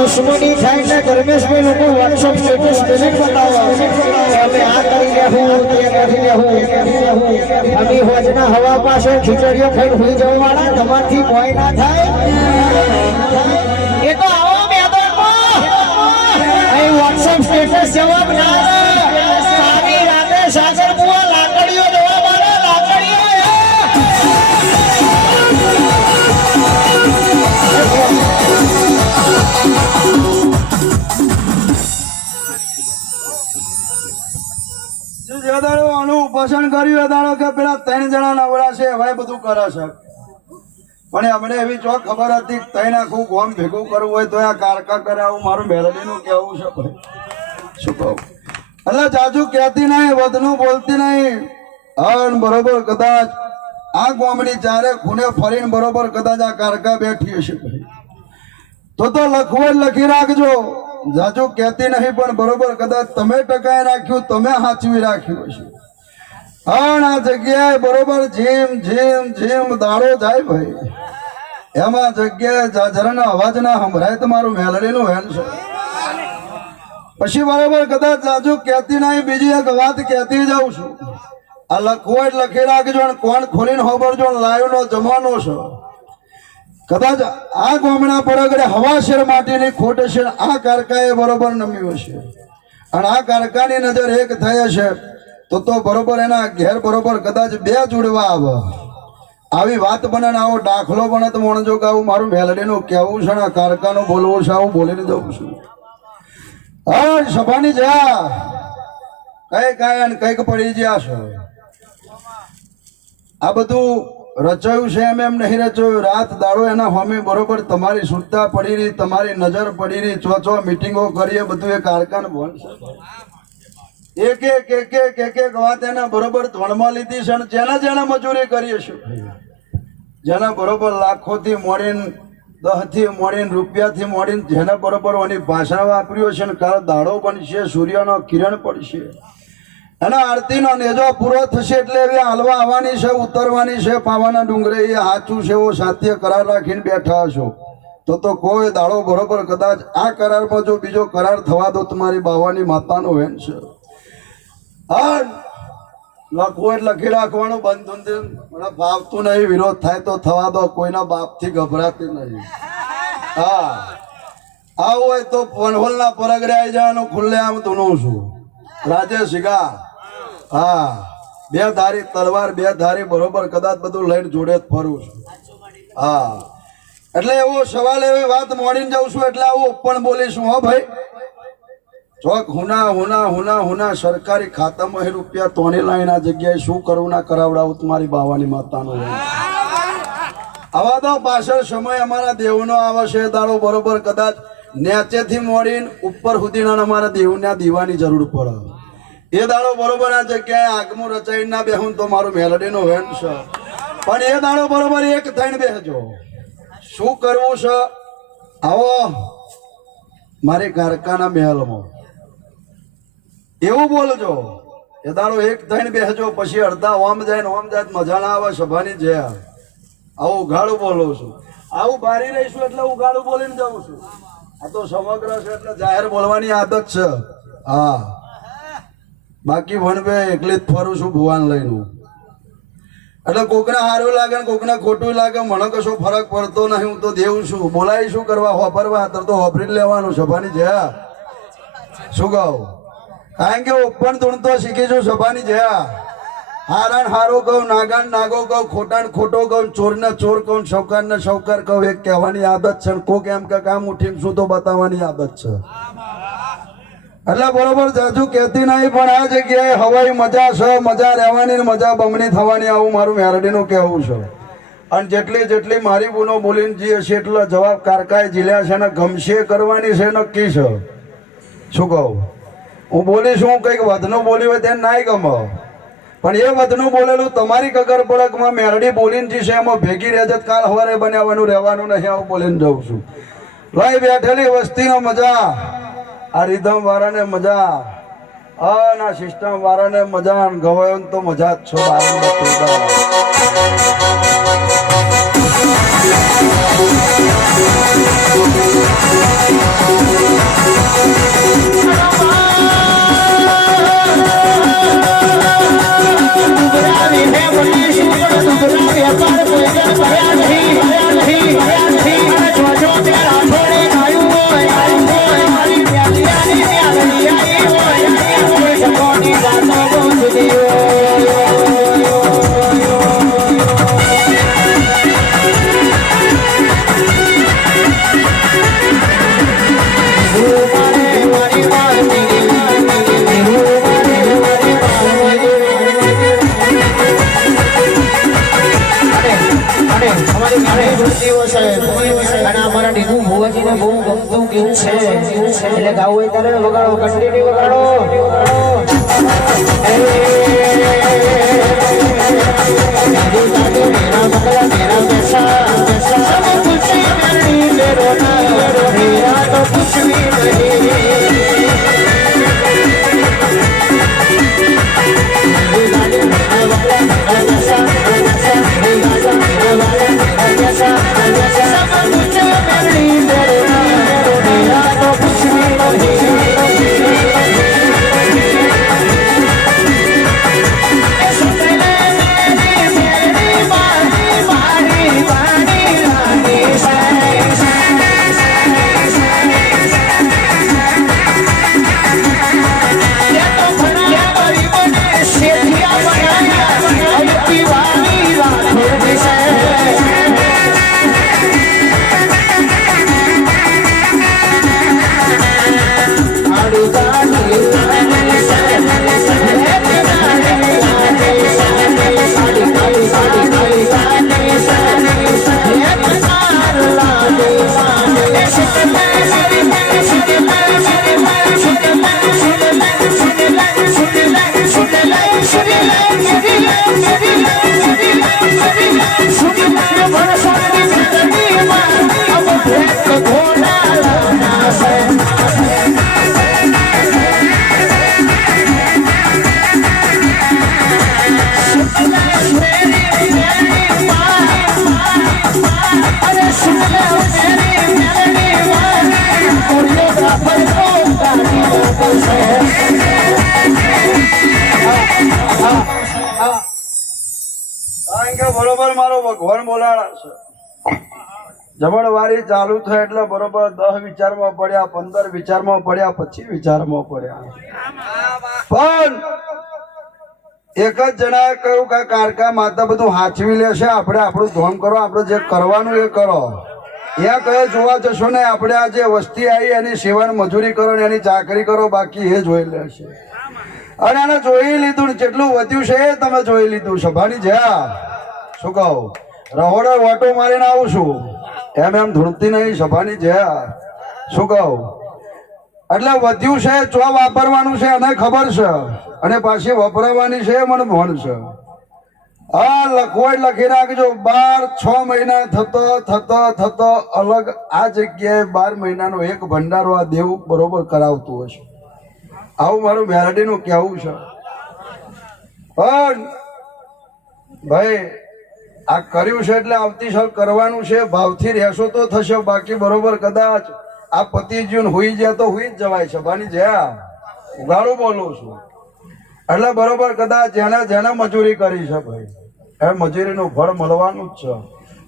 દુશ્મની થાય છે ધર્મેશભાઈ લોકો વોટ્સઅપ સ્ટેટસ ડિલીટ બતાવો અમે આ કરી લેવું તે કરી લેવું અમે હોજના હવા પાસે ખીચડીઓ ખાઈ હોઈ જવા વાળા તમારથી કોઈ ના થાય એ તો આવો મેદાનમાં અહીં વોટ્સઅપ સ્ટેટસ જવાબ ના સારી રાતે સાગર બુઆ લાકડીઓ જવાબ આલે લાકડીઓ પસંદ કર્યું દાડો કે પેલા 3 જણા નવરા છે હવે બધું કરે છે પણ અમને એવી ચોક ખબર હતી 3 આખું ગોમ ભેગું કરવું હોય તો આ કારકા કરે આવું મારું મેલડીનું કેવું છે ભાઈ શું કહું એટલે જાજુ કહેતી નહીં વધનું બોલતી નહીં અને બરોબર કદાચ આ ગોમની ચારે ખૂણે ફરીને બરોબર કદાચ આ કારકા બેઠી હશે ભાઈ તો લખવું લખી રાખજો જાજુ કહેતી નહીં પણ બરોબર કદાચ તમે ટકાઈ રાખ્યું તમે સાચવી રાખ્યું હશે પણ આ જગ્યાએ બરોબર જીમ જીમ જીમ દાડો જાય ભાઈ એમાં જગ્યાએ જાજરાનો અવાજ ના સંભળાય તો મારું મેલડીનું હેન છે પછી બરોબર કદાચ જાજુ કહેતી નહીં બીજી એક વાત કહેતી જાઉં છું આ લખવું એટલે લખી રાખજો અને કોણ ખોલીને હોબરજો લાઈવ નો જમાનો છે કદાચ આ ગામના પરગડે હવાશેર માટીની ખોટ છે આ કારકાએ બરોબર નમ્યું છે અને આ કારકાની નજર એક થઈ હશે તો બરોબર એના ઘેર બરોબર કદાચ 2 જોડવા આવે આવી વાત બને ને આવો દાખલો બને તો મોણજો કે આવું મારું મેલડીનું કહેવું છે ને કારકાનું બોલવું છે આવું બોલીને જવું છું હા સભાની જ્યાં કઈ અને કઈક પડી ગયા છે આ બધું રચાયું છે એમ નહીં રચાયું રાત દાડો એના હોમી બરોબર તમારી સુરતા પડી રહી તમારી નજર પડી રહી ચો મીટિંગો કરીએ બધું એ કારકાન બોલ એક વાત એને બરોબર ધોણમાં લીધી છે જેના મજૂરી કરીએ છીએ જેના બરોબર લાખોથી મોડીને 10 થી મોડીને રૂપિયાથી મોડીને જેના બરોબર એની ભાષા વાપર્યો છે ને કાળ દાડો બનશે સૂર્યનો કિરણ પડશે એના આરતીનો નેજો પૂરો થશે એટલે એવી હાલવા આવવાની છે ઉતરવાની છે પાવાના ડુંગરે એ સાચું છે એવો સાત્ય કરાર રાખીને બેઠા છો તો કોઈ દાડો બરોબર કદાચ આ કરારમાં જો બીજો કરાર થવા દો તમારી બાવાની માતાનો વેન છે લખવું એટલે લખી રાખવાનું બંધ મને ભાવતું નહીં વિરોધ થાય તો થવા દો કોઈના બાપથી ગભરાતી નહીં હા આવું હોય તો વનહોલના પરગડે આવી જવાનું ખુલ્લે આમ ધૂનું છું રાજેશ શિગા હા 2 ધારી તલવાર 2 ધારી બરોબર કદાચ બધું લઈને જોડે જ ફરું છું હા એટલે એવો સવાલ એવી વાત મોડીને જાઉં છું એટલે આવું પણ બોલીશું હો ભાઈ ચોક હુના સરકારી ખાતામાં રૂપિયા તોની લાઈન આ જગ્યાએ શું કરવું ના કરાવડાવું તમારી બાવાની માતાનો આવા તો પાછળ સમય અમારા દેવનો આવે છે દાડો બરોબર કદાચ નેચેથી મોડીને ઉપર સુધીના અમારા દેવના દીવાની જરૂર પડે એ દાડો બરોબર આ જગ્યાએ આગમું રચાઈ ના બેહું તો મારું મેલડીનો વેન છે પણ એ દાડો બરોબર એક થઈને બેહજો શું કરવું છે આવો મારી કારકાના મહેલમાં એવું બોલજો એ દાડો એક થઈને બેસજો પછી અડધા ઓમ જાય ને ઓમ જાય મજા ના આવે સભાની જે આવું ઉઘાડું બોલું છું આવું બારી રહીશું એટલે ઉઘાડું બોલીને જાઉં છું આ તો સમગ્ર છે એટલે જાહેર બોલવાની આદત છે હા બાકી વનવે એકલી જ ફરું છું ભુવાન લઈને એટલે કોકને સારું લાગે ને કોકને ખોટું લાગે મને કશો ફરક પડતો નહીં હું તો દેવું છું બોલાય શું કરવા વાપરવા તો વાપરી લેવાનું સભાની જે શું કહું કારણ કે ઓપન ધૂણતો શીખીશું સભાની જયા હારાન હારો કહું નાગાન નાગો કહું ખોટાન ખોટો કહું ચોરને ચોર કહું સૌકારને સૌકાર કહું એક કહેવાની આદત છે કોક એમ કે કામ ઉઠીને શું તો બતાવવાની આદત છે એટલે બરોબર જાજુ કહેતી નહીં પણ આ જગ્યાએ હવાઈ મજા છે મજા રહેવાની મજા બમણી થવાની આવું મારું મેરડીનું કહેવું છે અને જેટલી મારી બોનો બોલીને જઈએ છે એટલો જવાબ કારકાએ જીલ્યા છે ને ગમશે કરવાની છે નક્કી છે શું કહું હું બોલીશ હું કંઈક વધનું બોલ્યું હોય તેને નાય ગમો, પણ એ વધનું બોલેલું તમારી કગર પડકમાં મેરડી બોલીને જશે એમાં ભેગી રહેજત કાલ સવારે બનાવવાનું રહેવાનું નહીં, આવું બોલીને જઉં છું. લઈ બેઠેલી વસ્તીનો મજા, આ રીધમ વાળાને મજા, ના સિસ્ટમ વાળાને મજા, ગવાયો તો મજા જ છો. એટલે ગાવું હોય ત્યારે વગાડો, કન્ટિન્યુ વગાડો. મેરા બકલા મેરા બેસા સબ કુછ મેરી મેરો ના મેરા તો કુછ ભી બરોબર મારો ભગવાન બોલાણા છે. જમણવારી ચાલુ થાય એટલે બરોબર 10 વિચારમાં પડ્યા, 15 વિચારમાં પડ્યા, 25 વિચારમાં પડ્યા. પણ એક જ જણાએ કહ્યું કે કારકા માતા બધું હાચવી લેશે, આપણે આપણું ધોમ કરો, આપણે જે કરવાનું એ કરો. ત્યાં કહે જોવા જશો ને આપણે આ જે વસ્તી આવી એની સેવાની મજૂરી કરો ને એની ચાકરી કરો, બાકી એ જોઈ લેશે. અને એને જોઈ લીધું ને જેટલું વધ્યું છે એ તમે જોઈ લીધું. સભાની જ્યાં શું કહું રહોડે વાટો મારીને આવું છું એમ ધૂળતી નહીં. સભાની જ્યાં શું કહું એટલે વધ્યું છે ચો વાપરવાનું છે એને ખબર છે, અને પાછી વપરાવાની છે મને ભણ છે. આ લખવો લખી રાખજો. 12-6 મહિના થતો અલગ આ જગ્યાએ 12 મહિનાનો એક ભંડારો આ દેવ બરોબર કરાવતું હશે. આવું મારું મેરડીનું કહેવું છે. પણ ભાઈ આ કર્યું છે એટલે આવતી સાલ કરવાનું છે. ભાવથી રહેશો તો થશે, બાકી બરોબર કદાચ આ પતિ જીવન હોઈ જાય તો હોઈ જ જવાય છે. ભાની જ્યાં ઉગાડું બોલું છું એટલે બરોબર કદાચ જેને મજૂરી કરી છે ભાઈ એ મજૂરીનું ફળ મળવાનું જ છે.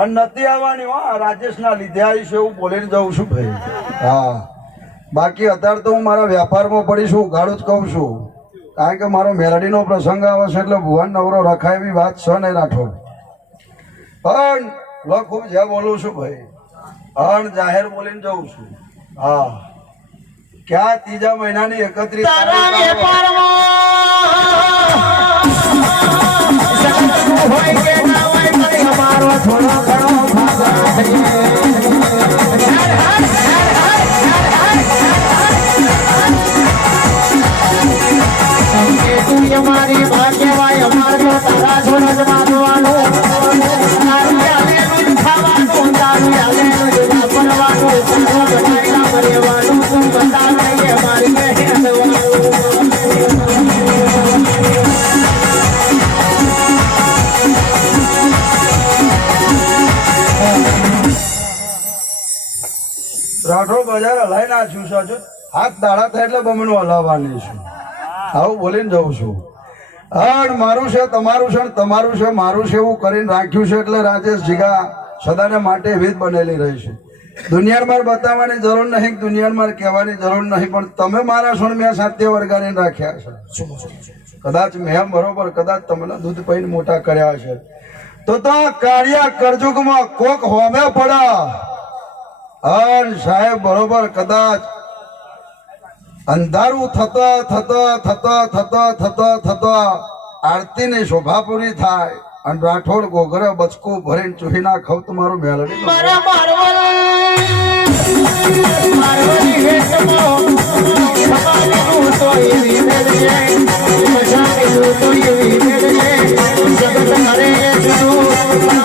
અને નથી આવવાની રાજેશના લીધે આવીશ એવું બોલીને જઉં છું ભાઈ. હા બાકી અત્યારે તો હું મારા વ્યાપારમાં પડીશું, ઉગાડું જ કહું છું. કારણ કે મારો મેરડીનો પ્રસંગ આવે છે એટલે ભુવન નવરો રખાય એવી વાત છે નહીં રાઠોડ. પણ ખૂબ જ્યાં બોલું છું ભાઈ, અણ જાહેર બોલીને જઉં છું. હા ક્યાં 3જા મહિનાની 31 તારીખ એ મારી ભાગ્યવાય અમારો તારા છોડ માનવાનું તારું આલેલું ખાવાનું તારું આલેલું જ વાપરવાનું તારું બનાવીને મરેવાનું તું બતાવે એ મારી મહેનતવાનું રાઠોડ બજાર હલાઈ નાખ્યું છે હજુ હાથ દાડા થાય એટલે બમણું હલાવવાની છું આવું બોલીને જઉં છું અને મારું છે તમારું છે ને તમારું છે મારું છે એવું કરીને રાખ્યું છે એટલે રાજેશ જીગા સદાને માટે એવી જ બનેલી રહી છે દુનિયામાં બતાવવાની જરૂર નહીં દુનિયામાં કહેવાની જરૂર નહીં પણ તમે મારા છો ને મેં સાથે વરગાડીને રાખ્યા છે કદાચ મેં બરોબર કદાચ તમને દૂધ પીને મોટા કર્યા છે તો કાળિયા કરજુગમાં કોક હોમે પડા અને સાહેબ બરોબર કદાચ અંધારું થતા આરતીની શોભા પૂરી થાય અને રાઠોડ ગોગરે બચકું ભરીને ચૂહી ના ખાવ તમારું મેલડી મારા મારવલી વેટમાં સવારનું તો એવી મેળે મજાનું તો એવી મેળે જગત હરે જુદો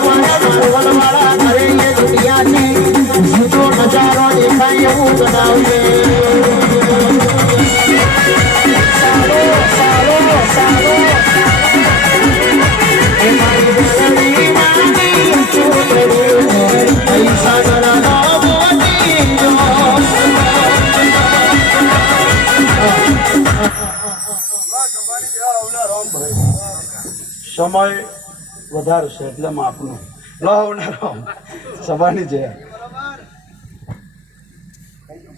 મારવલવાળા હરે દુનિયાથી જુદો નજારો દેખાય એવું બનાવજે સમય વધારે છે એટલે માપનું લાવ સભાની છે